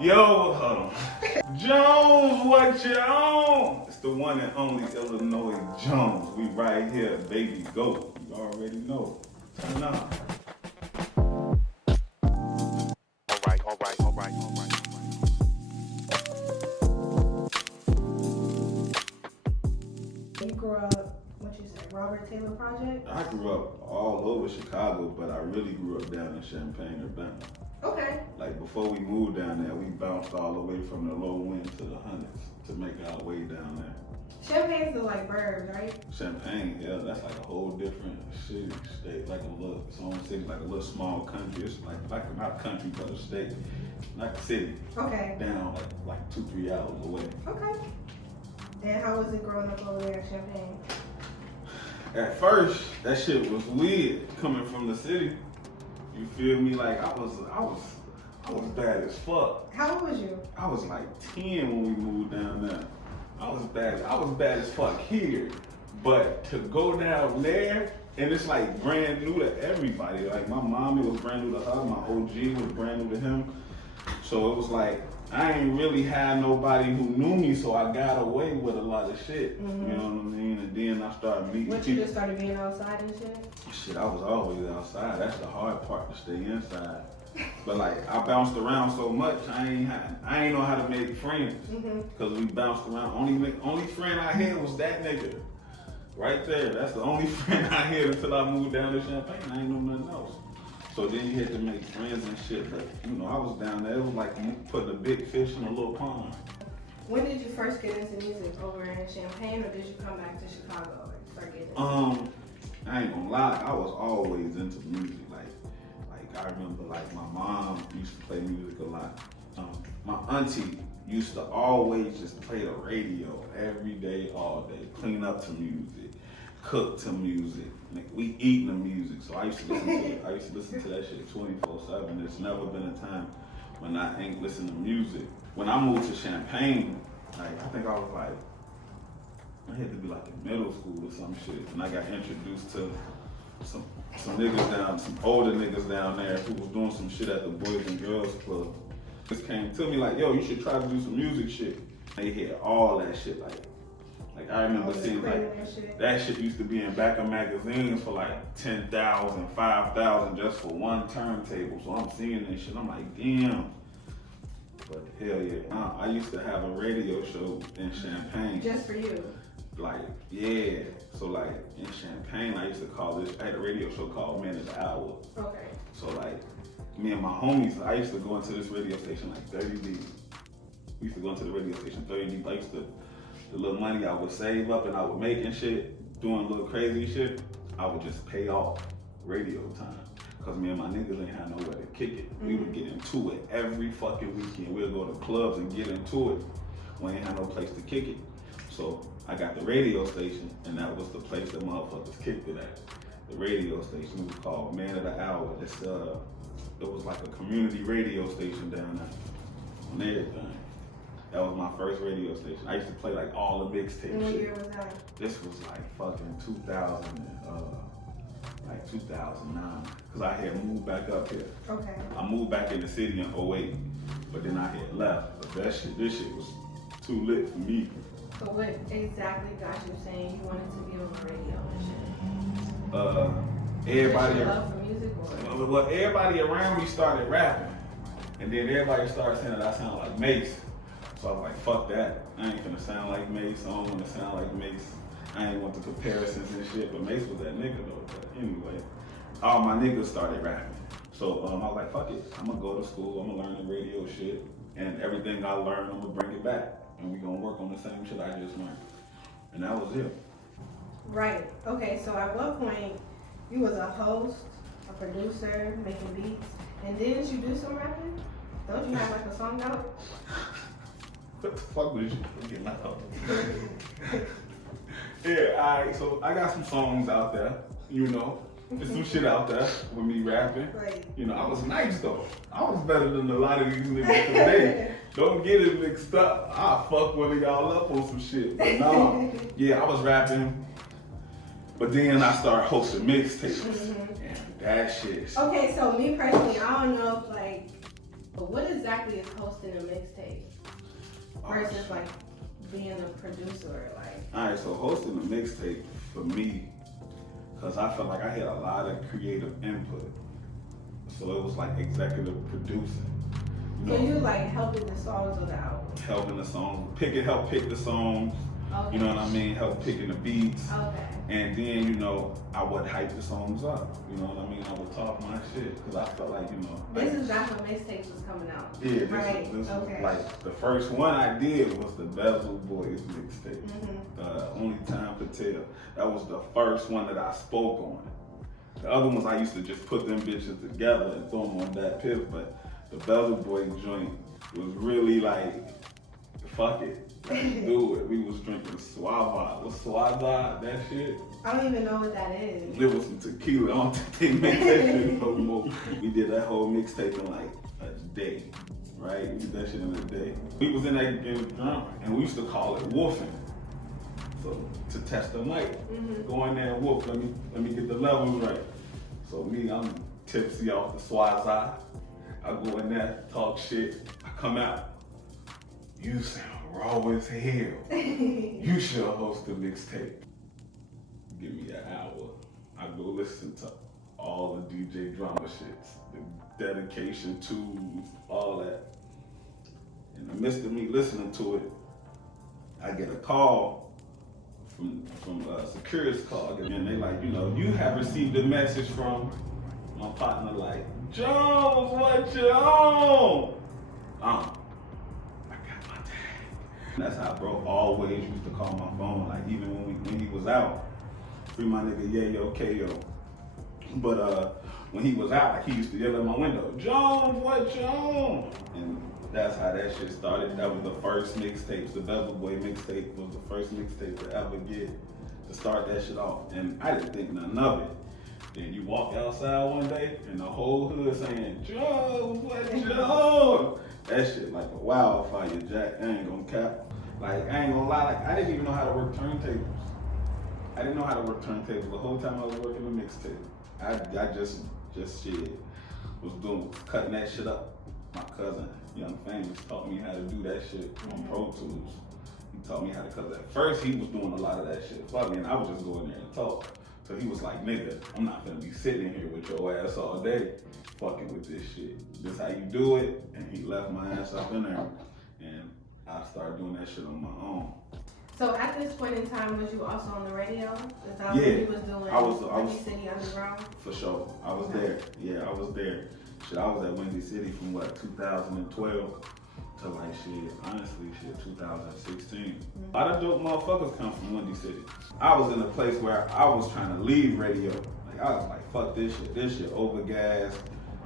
Yo, hold on. Jones, what you on? It's the one and only Illinois Jones. We right here, baby, go. You already know. Turn on. All right. You grew up, what you say, Robert Taylor Project? I grew up all over Chicago, but I really grew up down in Champaign, Urbana. Okay. Like before we moved down there, we bounced all the way from the low wind to the hundreds to make our way down there. Champagne's the like burbs, right? Champaign, yeah, that's like a whole different city, state, like a little, its own city, like a little small country. It's like not a country, but a state, like a city. Okay. Down like 2-3 hours away. Okay. And how was it growing up over there in Champaign? At first, that shit was weird coming from the city. You feel me? Like I was bad as fuck. How old was you? I was like 10 when we moved down there. I was bad as fuck here. But to go down there, and it's like brand new to everybody. Like my mom, it was brand new to her. My OG was brand new to him. So it was like, I ain't really had nobody who knew me, so I got away with a lot of shit. Mm-hmm. You know what I mean? And then I started meeting What, people. you just started being outside and shit? Shit, I was always outside. That's the hard part, to stay inside. But like, I bounced around so much, I ain't know how to make friends. Because we bounced around. Only friend I had was that nigga. Right there. That's the only friend I had until I moved down to Champaign. I ain't know nothing else. So then you had to make friends and shit. But you know, I was down there. It was like putting a big fish in a little pond. When did you first get into music? Over in Champaign, or did you come back to Chicago and start getting into it? I ain't gonna lie, I was always into music. Like I remember, like my mom used to play music a lot. My auntie used to always just play the radio every day, all day. Clean up to music, cook to music. Like, we eating the music. So I used to listen to it. I used to listen to that shit 24/7. There's never been a time when I ain't listened to music. When I moved to Champaign, like I think I was like, I had to be like in middle school or some shit, and I got introduced to some niggas down, some older niggas down there who was doing some shit at the Boys and Girls Club. Just came to me like, yo, you should try to do some music shit. They had all that shit, like I remember seeing like that shit used to be in back of magazines for like 10,000, 5,000 just for one turntable. So I'm seeing this shit, I'm like, damn. But hell yeah, I used to have a radio show in Champaign. Just for you? Like, yeah. So like in Champaign, I used to I had a radio show called Man of the Hour. Okay. So like, me and my homies, I used to go into this radio station like 30 deep. We used to go into the radio station 30 deep. I used to, the little money I would save up and I would make and shit, doing little crazy shit, I would just pay off radio time. Cause me and my niggas ain't had nowhere to kick it. We would get into it every fucking weekend. We'd go to clubs and get into it. We ain't had no place to kick it. So I got the radio station, and that was the place that motherfuckers kicked it at. The radio station was called Man of the Hour. It was like a community radio station down there on everything. That was my first radio station. I used to play like all the mixtapes. And what year was that? This was like fucking 2009, because I had moved back up here. Okay. I moved back in the city in 2008, but then I had left. But this shit was too lit for me. So what exactly got you saying you wanted to be on the radio and shit? Everybody, your love for music, or? well, everybody around me started rapping, and then everybody started saying that I sound like Mace. So I was like, fuck that. I ain't gonna sound like Mace. I don't want to sound like Mace. I ain't want the comparisons and shit, but Mace was that nigga though. But anyway, all my niggas started rapping. So I was like, fuck it. I'm gonna go to school. I'm gonna learn the radio shit, and everything I learned, I'm gonna bring it back, and we gonna work on the same shit I just learned. And that was it. Right. Okay. So at what point you was a host, a producer, making beats, and didn't you do some rapping? Don't you have like a song out? What the fuck was you getting out? Yeah, alright, so I got some songs out there, you know. There's some shit out there with me rapping. Right. You know, I was nice though. I was better than a lot of these niggas today. Don't get it mixed up. I'll fuck one of y'all up on some shit. But nah, yeah, I was rapping. But then I started hosting mixtapes. And that shit. Okay, so me personally, I don't know if like But what exactly is hosting a mixtape versus like being a producer? Like, all right, so hosting a mixtape for me, because I felt like I had a lot of creative input. So it was like executive producing. so you like helping the songs of the album? Helping the song, help pick the songs. Okay. You know what I mean? Help picking the beats. Okay. And then, you know, I would hype the songs up. You know what I mean? I would talk my shit because I felt like, you know. This is not when mixtapes was coming out. Yeah, this right. was Okay. like the first one I did was the Bezel Boys mixtape. Only Time to Tell. That was the first one that I spoke on. The other ones I used to just put them bitches together and throw them on that piff, but the Bezel Boy joint was really like, fuck it. Let's do it. We was drinking Suava. What's Suava? That shit? I don't even know what that is. There was some tequila. I don't think they make that shit no more. We did that whole mixtape in like a day, right? We did that shit in a day. We was in that game drunk, and we used to call it woofing. So to test the mic, go in there and woof. Let me get the levels right. So me, I'm tipsy off the Swazi. I go in there, talk shit. I come out. You sound raw as hell. You should host a mixtape. Give me an hour. I go listen to all the DJ drama shits, the dedication tunes, all that. In the midst of me listening to it, I get a call from a security call, and they like, you know, you have received a message from my partner like, Jones, what you on? That's how bro always used to call my phone, like even when he was out. Free my nigga Yayo Ko. But when he was out, like he used to yell at my window, Jones, what you on? And that's how that shit started. That was the first mixtapes. The Bezel Boy mixtape was the first mixtape to ever get to start that shit off. And I didn't think nothing of it. Then you walk outside one day and the whole hood saying, Jones, what you on? That shit like a wildfire, Jack. I ain't gonna cap. Like, I ain't gonna lie, like, I didn't even know how to work turntables. I didn't know how to work turntables the whole time I was working the mixtape. I just shit, was cutting that shit up. My cousin, Young Famous, taught me how to do that shit on Pro Tools. He taught me how to, cause at first he was doing a lot of that shit for me and I was just going there and talk. So he was like, nigga, I'm not gonna be sitting here with your ass all day fucking with this shit. This how you do it. And he left my ass up in there. And I started doing that shit on my own. So at this point in time, was you also on the radio? Is that Yeah, what you was doing? I was Windy City Underground? For sure. I was there. Yeah, I was there. Shit, I was at Windy City from what, 2012 to like shit, honestly shit, 2016. A lot of dope motherfuckers come from Windy City. I was in a place where I was trying to leave radio. Like I was like, fuck this shit overgas,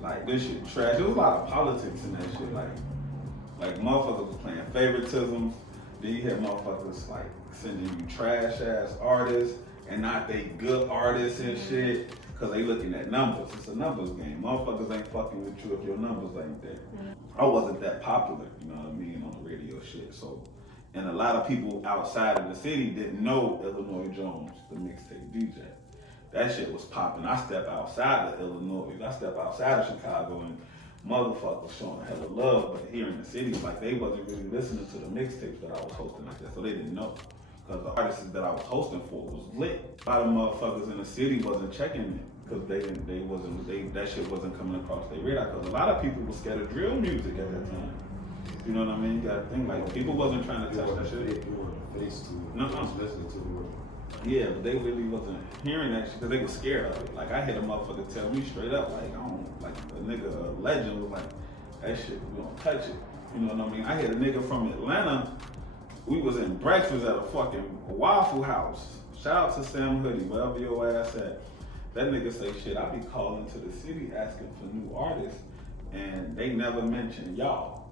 like this shit trash. There was a lot of politics in that shit. Like motherfuckers was playing favoritism. Then you had motherfuckers like sending you trash ass artists and not they good artists and shit. Cause they looking at numbers. It's a numbers game. Motherfuckers ain't fucking with you if your numbers ain't there. I wasn't that popular, you know what I mean, on the radio shit. So, and a lot of people outside of the city didn't know Illinoisjones, the mixtape DJ. That shit was popping. I step outside of Illinois. I step outside of Chicago and motherfuckers showing hella love. But here in the city, like they wasn't really listening to the mixtapes that I was hosting like that. So they didn't know. Because the artists that I was hosting for was lit. A lot of motherfuckers in the city wasn't checking it because that shit wasn't coming across their radar. Because a lot of people were scared of drill music at that time. You know what I mean? You gotta think like people wasn't trying to touch that shit. Face to it. Listening to it. Yeah, but they really wasn't hearing that shit because they were scared of it. Like I had a motherfucker tell me straight up, like I don't like a nigga, a legend was like, that shit, we don't touch it. You know what I mean? I had a nigga from Atlanta. We was in breakfast at a fucking Waffle House. Shout out to Sam Hoodie, wherever your ass at. That nigga say, shit, I be calling to the city asking for new artists, and they never mention y'all.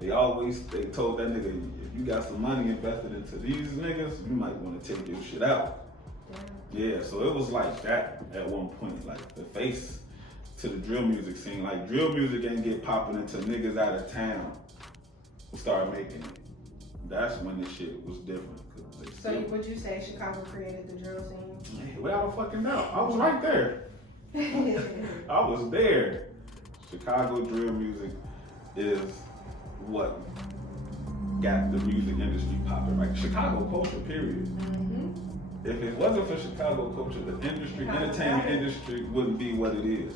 They told that nigga, if you got some money invested into these niggas, you might want to take your shit out. Yeah, so it was like that at one point, like the face to the drill music scene. Like drill music ain't get popping until niggas out of town start making it. That's when this shit was different. So would you say Chicago created the drill scene? Without a fucking doubt. I was right there. I was there. Chicago drill music is what got the music industry popping. Like Chicago culture, period. Mm-hmm. If it wasn't for Chicago culture, the entertainment industry wouldn't be what it is.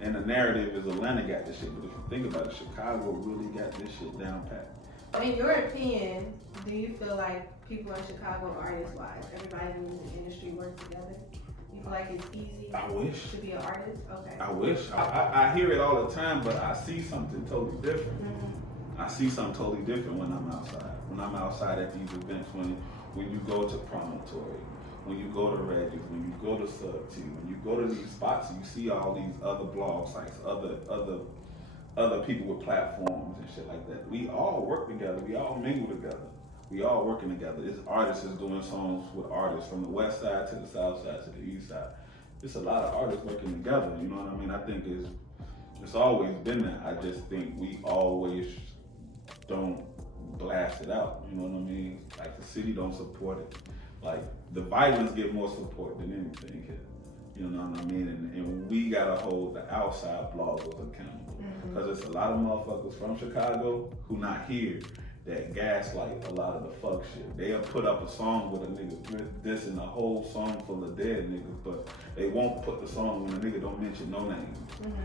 And the narrative is Atlanta got this shit, but if you think about it, Chicago really got this shit down pat. In your opinion, do you feel like people in Chicago, artist-wise, everybody in the music industry work together? You feel like it's easy to be an artist? Okay. I wish. I hear it all the time, but I see something totally different. Mm-hmm. I see something totally different when I'm outside. When I'm outside at these events, when you go to Promontory, when you go to Reggie's, when you go to Sub T, when you go to these spots, you see all these other blog sites, other people with platforms and shit like that. We all work together. We all mingle together. We all working together. This artist is doing songs with artists from the west side to the south side to the east side. It's a lot of artists working together. You know what I mean? I think it's always been that. I just think we always don't blast it out. You know what I mean? Like the city don't support it. Like the violence get more support than anything here. You know what I mean? And we gotta hold the outside bloggers accountable. Because it's a lot of motherfuckers from Chicago who not here that gaslight a lot of the fuck shit. They'll put up a song with a nigga dissing a whole song full of dead niggas, but they won't put the song when a nigga don't mention no names.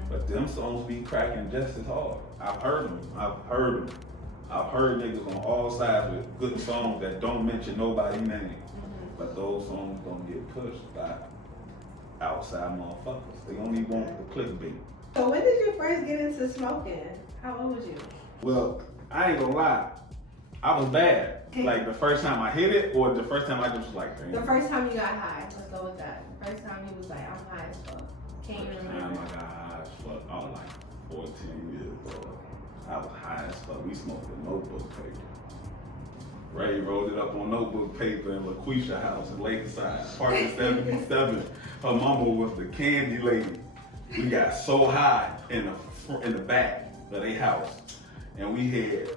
But them songs be cracking just as hard. I've heard them. I've heard niggas on all sides with good songs that don't mention nobody's name. But those songs don't get pushed by outside motherfuckers. They only want the clickbait. So when did you first get into smoking? How old was you? Well, I ain't gonna lie. I was bad. Like the first time I hit it, or the first time I just was like, damn. The first time you got high. Let's go with that. The first time you was like, I'm high as fuck. Can't you remember? I got high as fuck. I was like 14 years old. I was high as fuck. We smoked a notebook paper. Ray rolled it up on notebook paper in LaQuisha house in Lakeside, Park 77. Her mama was the candy lady. We got so high in the back of their house, and we had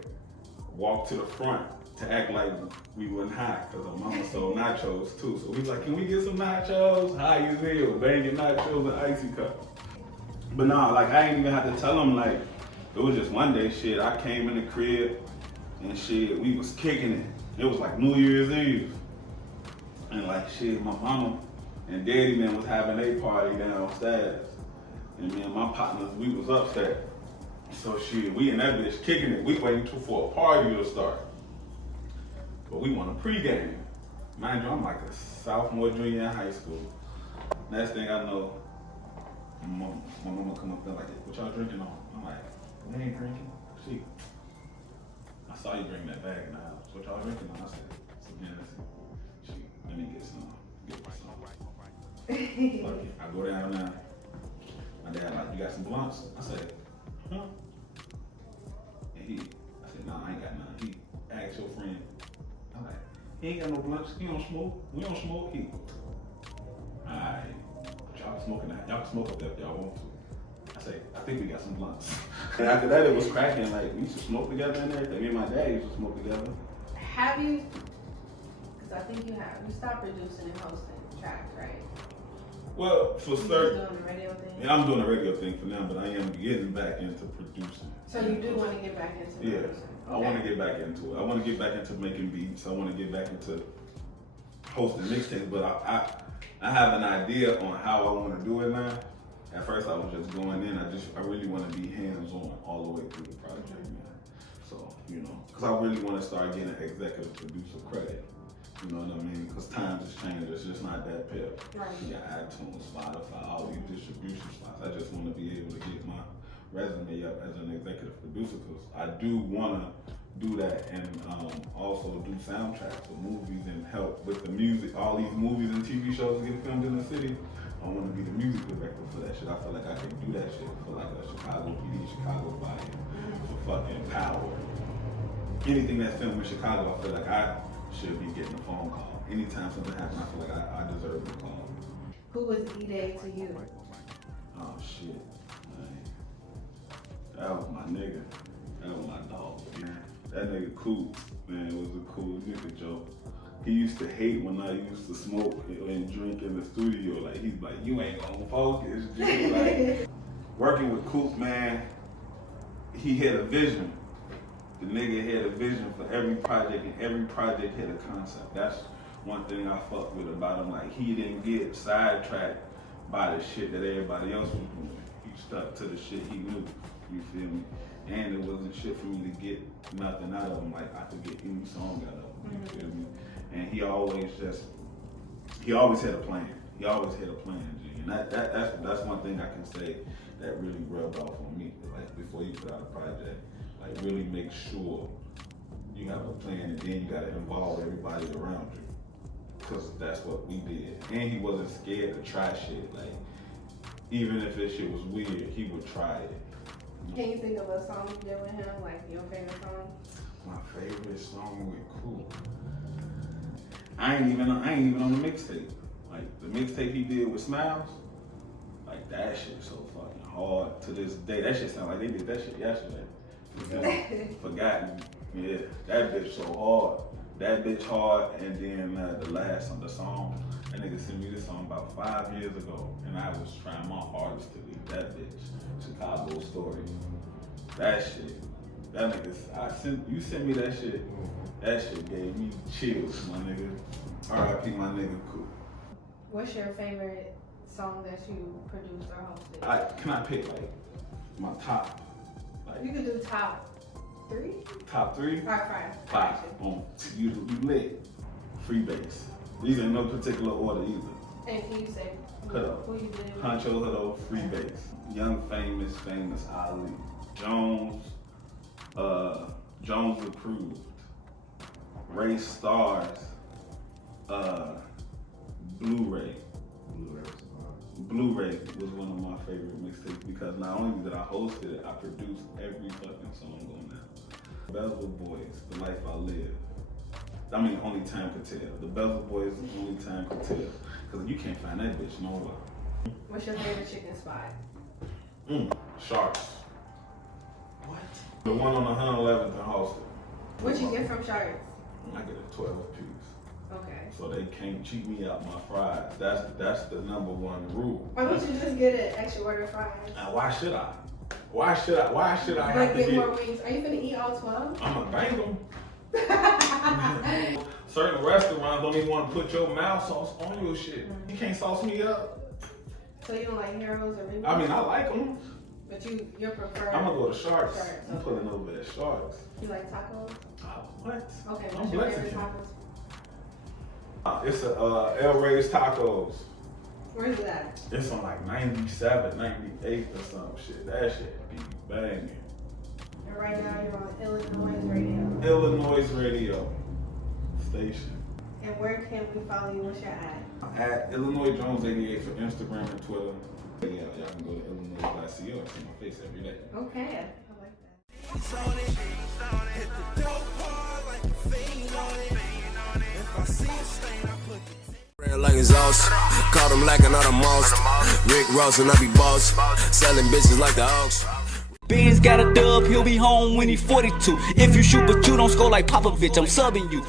walked to the front to act like we wasn't high, because her mama sold nachos too. So we was like, can we get some nachos? High as hell, banging nachos and icy cup. But nah, like I ain't even have to tell them, like, it was just one day shit. I came in the crib and shit, we was kicking it. It was like New Year's Eve. And like shit, my mama and daddy man was having a party downstairs. And me and my partners, we was upstairs. So shit, we in that bitch kicking it. We waiting for a party to start. But we want a pregame. Mind you, I'm like a sophomore, junior in high school. Next thing I know, my mama come up there like, what y'all drinking on? I'm like, we ain't drinking. She, I saw you bring that bag in the house. What y'all drinking on? I said, some Hennessy. She, let me get some. Fuck it. I go down there. My dad like, you got some blunts? I said, huh? And I said, nah, I ain't got none. He asked your friend. I'm like, he ain't got no blunts. He don't smoke. We don't smoke. He, alright, y'all can smoke that. Y'all can smoke up there if y'all want to. I say, I think we got some blunts. And after that, it was cracking. Like, we used to smoke together and everything. Me and my dad used to smoke together. Have you, because I think you stopped producing and hosting tracks, right? Well, for certain. You doing the radio thing? Yeah, I'm doing a radio thing for now, but I am getting back into producing. So you do want to get back into producing? Yeah, I want to get back into it. I want to get back into making beats. I want to get back into hosting mixtapes, but I have an idea on how I want to do it now. At first, I was just going in. I really want to be hands-on all the way through the project, man. So, you know, because I really want to start getting executive producer credit. You know what I mean? Because times has changed. It's just not that pip. Right. You got iTunes, Spotify, all these distribution spots. I just want to be able to get my resume up as an executive producer, because I do want to do that and also do soundtracks for movies and help with the music. All these movies and TV shows get filmed in the city. I want to be the music director for that shit. I feel like I can do that shit for like a Chicago PD, Chicago Fire, for fucking Power. Anything that's filmed in Chicago, I feel like I should be getting a phone call. Anytime something happens, I feel like I deserve a call. Who was Edai to you? Oh shit, man. That was my nigga. That was my dog, man. That nigga cool, man. It was a cool nigga, Joe. He used to hate when I used to smoke and drink in the studio. Like, he's like, you ain't gonna focus, G. Like, working with Coop, man, he had a vision. The nigga had a vision for every project, and every project had a concept. That's one thing I fuck with about him. Like, he didn't get sidetracked by the shit that everybody else was doing. He stuck to the shit he knew. You feel me? And it wasn't shit for me to get nothing out of him. Like, I could get any song out of him. You feel me? And he always had a plan. He always had a plan, G. And that's one thing I can say that really rubbed off on me. Like, before you put out a project, like, really make sure you have a plan, and then you gotta involve everybody around you. Cause that's what we did. And he wasn't scared to try shit. Like, even if this shit was weird, he would try it. Can you think of a song you did with him, like your favorite song? My favorite song with Cool. I ain't even on the mixtape. Like, the mixtape he did with Smiles, like, that shit so fucking hard to this day. That shit sound like they did that shit yesterday. Forgotten. Yeah, that bitch so hard. That bitch hard, and then the song, that nigga sent me this song about 5 years ago, and I was trying my hardest to leave that bitch. Chicago Story. That shit. That nigga, you sent me that shit. That shit gave me chills, my nigga. R.I.P. my nigga Cool. What's your favorite song that you produced or hosted? Can I pick like my top? Like, You could do top 3? Top 3? All right, 5. Five. Boom. You lit. Freebase. These ain't no particular order either. And can you say who you did? Honcho Hudo, Freebase. Young famous Ali. Jones Approved. Race Stars. Blu-ray. Blu-ray was one of my favorite mixtapes because not only did I host it, I produced every fucking song on that. Bezel Boys, The Life I Live. I mean, Only Time Could Tell. The Bezel Boys, Only Time Could Tell. Because you can't find that bitch nowhere. What's your favorite chicken spot? Sharks. What? The one on 111th and Halsted. What you get from Sharks? I get a 12 piece. Okay. So they can't cheat me out my fries. That's the number one rule. Why don't you just get an extra order of fries? Now, why should I? Why should I have to get get more wings? Are you gonna eat all 12? I'm gonna bang them. Certain restaurants don't even want to put your mouth sauce on your shit. You can't sauce me up. So you don't like Heroes or Reese's? I mean, I like them. But you're preferred. I'm gonna go to Sharks. Sharks, I'm okay. pulling over at Sharks. You like tacos? What? Okay, I'm what's your favorite Mexican. tacos? It's a El Rey's Tacos. Where's it at? It's on like 97, 98 or some shit. That shit be banging. And right now you're on Illinois Radio. Illinois Radio station. And where can we follow you? What's your ad? At Illinoisjones 88 for Instagram and Twitter. Yeah, y'all can go to Illinois.co. I see my face every day. Okay, I like that. Like exhaust, caught him like another mouse. Rick Ross and I be boss, selling bitches like the Hawks. Ben's got a dub, he'll be home when he's 42. If you shoot but you don't score like Popovich, I'm subbing you.